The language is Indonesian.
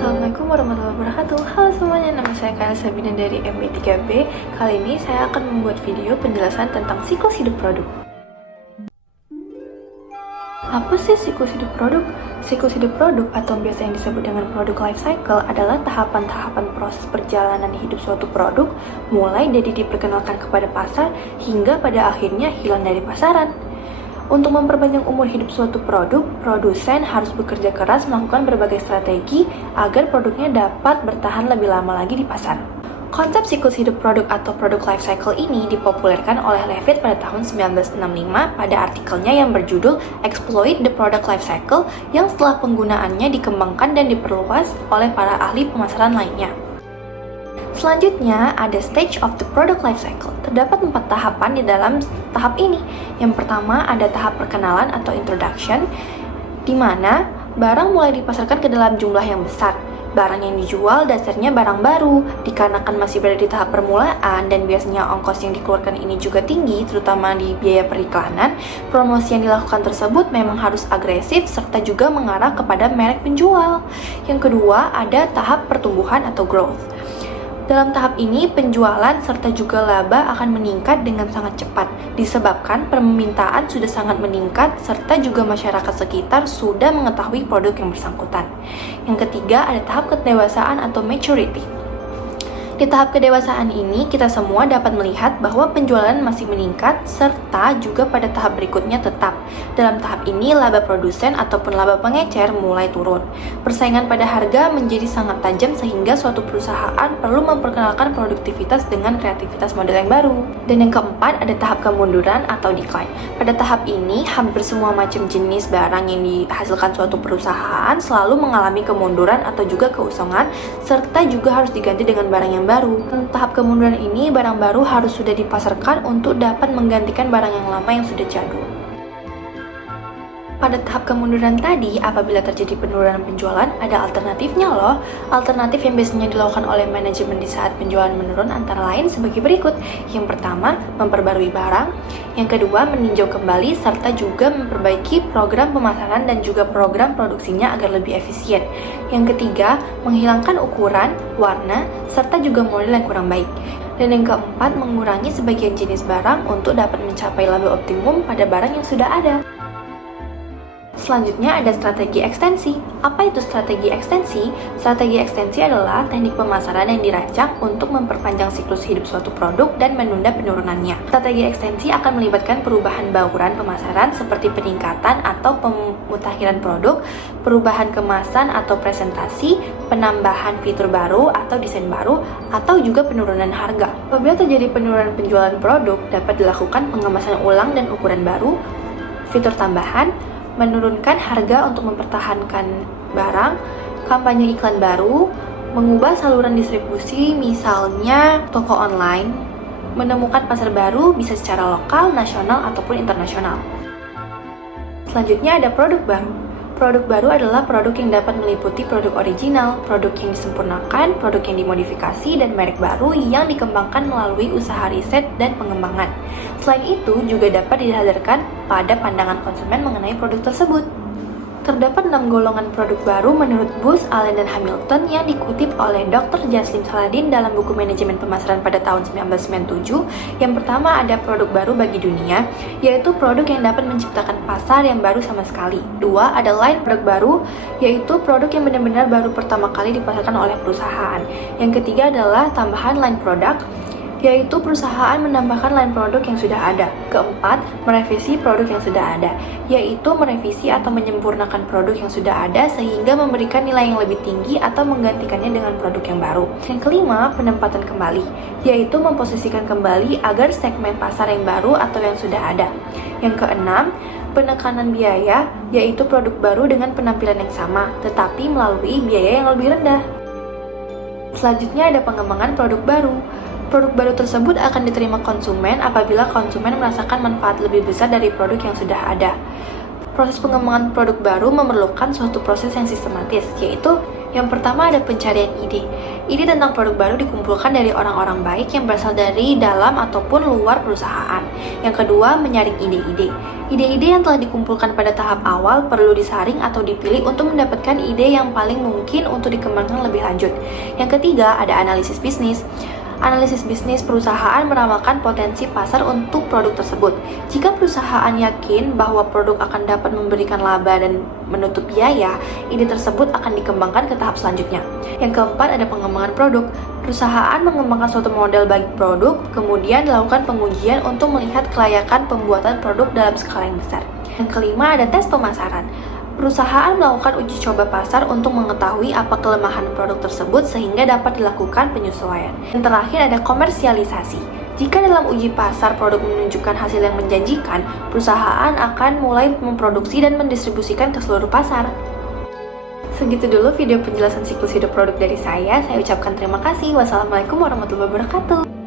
Assalamualaikum warahmatullahi wabarakatuh. Halo semuanya, nama saya Kaya Sabina dari MB3B. Kali ini saya akan membuat video penjelasan tentang siklus hidup produk. Apa sih siklus hidup produk? Siklus hidup produk atau biasa yang disebut dengan produk life cycle adalah tahapan-tahapan proses perjalanan hidup suatu produk mulai dari diperkenalkan kepada pasar hingga pada akhirnya hilang dari pasaran. Untuk memperpanjang umur hidup suatu produk, produsen harus bekerja keras melakukan berbagai strategi agar produknya dapat bertahan lebih lama lagi di pasar. Konsep siklus hidup produk atau produk life cycle ini dipopulerkan oleh Levitt pada tahun 1965 pada artikelnya yang berjudul Exploit the Product Life Cycle yang setelah penggunaannya dikembangkan dan diperluas oleh para ahli pemasaran lainnya. Selanjutnya, ada stage of the product life cycle. Terdapat 4 tahapan di dalam tahap ini. Yang pertama, ada tahap perkenalan atau introduction, di mana barang mulai dipasarkan ke dalam jumlah yang besar. Barang yang dijual dasarnya barang baru, dikarenakan masih berada di tahap permulaan dan biasanya ongkos yang dikeluarkan ini juga tinggi, terutama di biaya periklanan. Promosi yang dilakukan tersebut memang harus agresif serta juga mengarah kepada merek penjual. Yang kedua, ada tahap pertumbuhan atau growth. Dalam tahap ini, penjualan serta juga laba akan meningkat dengan sangat cepat, disebabkan permintaan sudah sangat meningkat serta juga masyarakat sekitar sudah mengetahui produk yang bersangkutan. Yang ketiga, ada tahap kedewasaan atau maturity. Di tahap kedewasaan ini, kita semua dapat melihat bahwa penjualan masih meningkat serta juga pada tahap berikutnya tetap. Dalam tahap ini, laba produsen ataupun laba pengecer mulai turun. Persaingan pada harga menjadi sangat tajam sehingga suatu perusahaan perlu memperkenalkan produktivitas dengan kreativitas model yang baru. Dan yang keempat, ada tahap kemunduran atau decline. Pada tahap ini, hampir semua macam jenis barang yang dihasilkan suatu perusahaan selalu mengalami kemunduran atau juga keusongan serta juga harus diganti dengan barang yang baru. Tahap kemunduran ini, barang baru harus sudah dipasarkan untuk dapat menggantikan barang yang lama yang sudah jadul. Pada tahap kemunduran tadi, apabila terjadi penurunan penjualan, ada alternatifnya loh. Alternatif yang biasanya dilakukan oleh manajemen di saat penjualan menurun antara lain sebagai berikut. Yang pertama, memperbarui barang. Yang kedua, meninjau kembali serta juga memperbaiki program pemasaran dan juga program produksinya agar lebih efisien. Yang ketiga, menghilangkan ukuran, warna, serta juga model yang kurang baik. Dan yang keempat, mengurangi sebagian jenis barang untuk dapat mencapai laba optimum pada barang yang sudah ada. Selanjutnya ada strategi ekstensi. Apa itu strategi ekstensi? Strategi ekstensi adalah teknik pemasaran yang dirancang untuk memperpanjang siklus hidup suatu produk dan menunda penurunannya. Strategi ekstensi akan melibatkan perubahan bauran pemasaran seperti peningkatan atau pemutakhiran produk, perubahan kemasan atau presentasi, penambahan fitur baru atau desain baru, atau juga penurunan harga. Apabila terjadi penurunan penjualan produk, dapat dilakukan pengemasan ulang dan ukuran baru, fitur tambahan, menurunkan harga untuk mempertahankan barang, kampanye iklan baru, mengubah saluran distribusi misalnya toko online, menemukan pasar baru bisa secara lokal, nasional, ataupun internasional. Selanjutnya ada produk baru. Produk baru adalah produk yang dapat meliputi produk original, produk yang disempurnakan, produk yang dimodifikasi, dan merek baru yang dikembangkan melalui usaha riset dan pengembangan. Selain itu, juga dapat dihadirkan pada pandangan konsumen mengenai produk tersebut. Terdapat 6 golongan produk baru menurut Booz, Allen, dan Hamilton yang dikutip oleh Dr. Jaslim Saladin dalam buku Manajemen Pemasaran pada tahun 1997. Yang pertama ada produk baru bagi dunia, yaitu produk yang dapat menciptakan pasar yang baru sama sekali. 2. Ada line produk baru, yaitu produk yang benar-benar baru pertama kali dipasarkan oleh perusahaan. Yang ketiga adalah tambahan line product, yaitu perusahaan menambahkan line produk yang sudah ada. Keempat, merevisi produk yang sudah ada, yaitu merevisi atau menyempurnakan produk yang sudah ada sehingga memberikan nilai yang lebih tinggi atau menggantikannya dengan produk yang baru. Yang kelima, penempatan kembali, yaitu memposisikan kembali agar segmen pasar yang baru atau yang sudah ada. Yang keenam, penekanan biaya, yaitu produk baru dengan penampilan yang sama, tetapi melalui biaya yang lebih rendah. Selanjutnya ada pengembangan produk baru. Produk baru tersebut akan diterima konsumen apabila konsumen merasakan manfaat lebih besar dari produk yang sudah ada. Proses pengembangan produk baru memerlukan suatu proses yang sistematis, yaitu Yang pertama ada pencarian ide. Ide tentang produk baru dikumpulkan dari orang-orang baik yang berasal dari dalam ataupun luar perusahaan. Yang kedua, menyaring ide-ide. Ide-ide yang telah dikumpulkan pada tahap awal perlu disaring atau dipilih untuk mendapatkan ide yang paling mungkin untuk dikembangkan lebih lanjut. Yang ketiga, ada analisis bisnis. Analisis bisnis perusahaan meramalkan potensi pasar untuk produk tersebut. Jika perusahaan yakin bahwa produk akan dapat memberikan laba dan menutup biaya, ide tersebut akan dikembangkan ke tahap selanjutnya. Yang keempat ada pengembangan produk. Perusahaan mengembangkan suatu model bagi produk, kemudian dilakukan pengujian untuk melihat kelayakan pembuatan produk dalam skala yang besar. Yang kelima ada tes pemasaran. Perusahaan melakukan uji coba pasar untuk mengetahui apa kelemahan produk tersebut sehingga dapat dilakukan penyesuaian. Yang terakhir ada komersialisasi. Jika dalam uji pasar produk menunjukkan hasil yang menjanjikan, perusahaan akan mulai memproduksi dan mendistribusikan ke seluruh pasar. Segitu dulu video penjelasan siklus hidup produk dari saya. Saya ucapkan terima kasih. Wassalamualaikum warahmatullahi wabarakatuh.